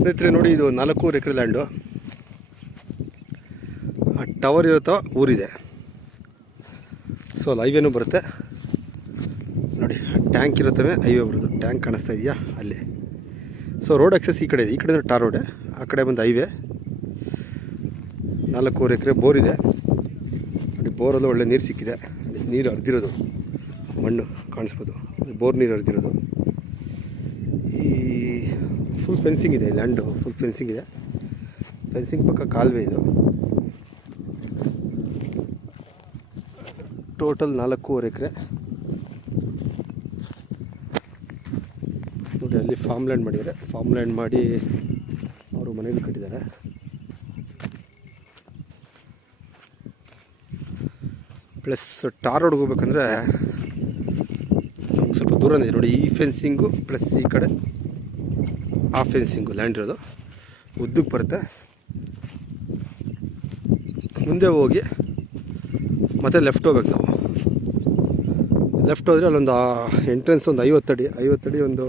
ಸ್ನೇಹಿತರೆ ನೋಡಿ, ಇದು 4 ಎಕರೆ ಲ್ಯಾಂಡು. ಟವರ್ ಇರುತ್ತೋ ಊರಿದೆ. ಸೊ ಅಲ್ಲಿ ಹೈವೇನೂ ಬರುತ್ತೆ ನೋಡಿ. ಟ್ಯಾಂಕ್ ಇರುತ್ತವೆ, ಹೈವೇ ಬರೋದು. ಟ್ಯಾಂಕ್ ಕಾಣಿಸ್ತಾ ಇದೆಯಾ ಅಲ್ಲಿ. ಸೊ ರೋಡ್ ಆಕ್ಸೆಸ್ ಈ ಕಡೆ ಇದೆ. ಈ ಕಡೆ ಟಾರ್ ರೋಡೆ, ಆ ಕಡೆ ಬಂದು ಹೈವೇ. 4 ಎಕರೆ ಬೋರ್ ಇದೆ ನೋಡಿ. ಬೋರಲ್ಲೂ ಒಳ್ಳೆ ನೀರು ಸಿಕ್ಕಿದೆ. ನೀರು ಹರಿದಿರೋದು, ಮಣ್ಣು ಕಾಣಿಸ್ಬೋದು. ಬೋರ್ ನೀರು ಹರಿದಿರೋದು. ಈ ಫುಲ್ ಫೆನ್ಸಿಂಗ್ ಇದೆ, ಲ್ಯಾಂಡು ಫುಲ್ ಫೆನ್ಸಿಂಗ್ ಇದೆ. ಫೆನ್ಸಿಂಗ್ ಪಕ್ಕ ಕಾಲುವೆ ಇದು. ಟೋಟಲ್ 4 ಎಕರೆ ನೋಡಿ. ಅಲ್ಲಿ ಫಾರ್ಮ್ ಲ್ಯಾಂಡ್ ಮಾಡಿದ್ದಾರೆ. ಫಾರ್ಮ್ ಲ್ಯಾಂಡ್ ಮಾಡಿ ಅವರು ಮನೆಯಲ್ಲಿ ಕಟ್ಟಿದ್ದಾರೆ. ಪ್ಲಸ್ ಟಾರ್ ರೋಡ್ಗೆ ಹೋಗ್ಬೇಕಂದ್ರೆ ನಮ್ಗೆ ಸ್ವಲ್ಪ ದೂರ ಇದೆ ನೋಡಿ. ಈ ಫೆನ್ಸಿಂಗು ಪ್ಲಸ್ ಈ ಕಡೆ ಆ ಫೆನ್ಸಿಂಗು ಲ್ಯಾಂಡ್ ಇರೋದು ಉದ್ದಕ್ಕೆ ಬರುತ್ತೆ. ಮುಂದೆ ಹೋಗಿ ಮತ್ತು ಲೆಫ್ಟ್ ಹೋಗ್ಬೇಕು ನಾವು. ಲೆಫ್ಟ್ ಹೋದರೆ ಅಲ್ಲೊಂದು ಎಂಟ್ರೆನ್ಸ್ ಒಂದು 50 ಅಡಿ ಒಂದು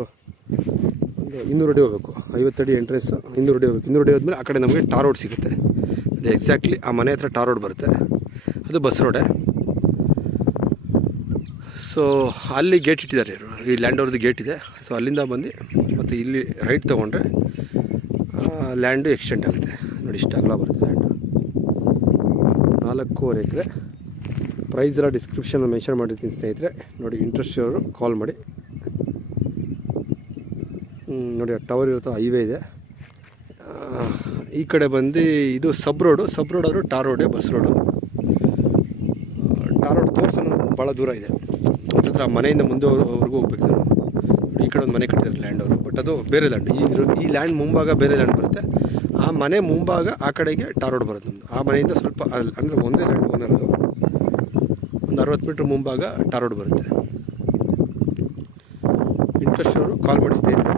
200 ಅಡಿ ಹೋಗಬೇಕು. 50 ಅಡಿ ಎಂಟ್ರೆನ್ಸು, 200 ಅಡಿ ಹೋಗ್ಬೇಕು. 200 ಅಡಿ ಹೋದ್ಮೇಲೆ ಆ ಕಡೆ ನಮಗೆ ಟಾರ್ ರೋಡ್ ಸಿಗುತ್ತೆ. ಎಕ್ಸಾಕ್ಟ್ಲಿ ಆ ಮನೆ ಹತ್ರ ಟಾರ್ ರೋಡ್ ಬರುತ್ತೆ. ಅದು ಬಸ್ ರೋಡೆ. ಸೊ ಅಲ್ಲಿ ಗೇಟ್ ಇಟ್ಟಿದ್ದಾರೆ ಇವರು. ಈ ಲ್ಯಾಂಡ್ ಅವ್ರದ್ದು ಗೇಟ್ ಇದೆ. ಸೊ ಅಲ್ಲಿಂದ ಬಂದು ಮತ್ತು ಇಲ್ಲಿ ರೈಟ್ ತೊಗೊಂಡ್ರೆ ಲ್ಯಾಂಡು ಎಕ್ಸ್ಟೆಂಡ್ ಆಗುತ್ತೆ ನೋಡಿ. ಇಷ್ಟು ಅಗಲ ಬರುತ್ತೆ ಲ್ಯಾಂಡು. 4 ಎಕರೆ. ಪ್ರೈಸ್ ಎಲ್ಲ ಡಿಸ್ಕ್ರಿಪ್ಷನ್ ಮೆನ್ಷನ್ ಮಾಡಿರ್ತೀನಿ ಸ್ನೇಹಿತರೆ. ನೋಡಿ, ಇಂಟ್ರೆಸ್ಟ್ ಅವರು ಕಾಲ್ ಮಾಡಿ ನೋಡಿ. ಟವರ್ ಇರುತ್ತೆ, ಹೈವೇ ಇದೆ. ಈ ಕಡೆ ಬಂದು ಇದು ಸಬ್ ರೋಡು ಆದರೂ ಟಾರ್ ರೋಡೇ, ಬಸ್ ರೋಡು. ಟಾರ್ ರೋಡ್ ತೋರಿಸೋದು ಭಾಳ ದೂರ ಇದೆ. ಹತ್ತಿರ ಮನೆಯಿಂದ ಮುಂದೆವರೆಗೂ ಹೋಗ್ಬೇಕು ನಾವು. ಈ ಕಡೆ ಒಂದು ಮನೆ ಕಟ್ಟಿದ್ದಾರೆ ಲ್ಯಾಂಡ್ ಅವರು. ಬಟ್ ಅದು ಬೇರೆ ಲ್ಯಾಂಡ್. ಈ ಲ್ಯಾಂಡ್ ಮುಂಭಾಗ ಬೇರೆ ಲ್ಯಾಂಡ್ ಬರುತ್ತೆ. ಆ ಮನೆ ಮುಂಭಾಗ ಆ ಕಡೆಗೆ ಟಾರ್ ರೋಡ್ ಬರುತ್ತೆ ನಮ್ಮದು. ಆ ಮನೆಯಿಂದ ಸ್ವಲ್ಪ ಅಂದರೆ ಒಂದೇ ಲ್ಯಾಂಡ್ ಓನರ್. ಒಂದು 60 ಮೀಟ್ರ್ ಮುಂಭಾಗ ಟಾರ್ ರೋಡ್ ಬರುತ್ತೆ. ಇಂಟ್ರೆಸ್ಟ್ ಅವರು ಕಾಲ್ ಮಾಡಿ ಸ್ನೇಹಿತರೆ.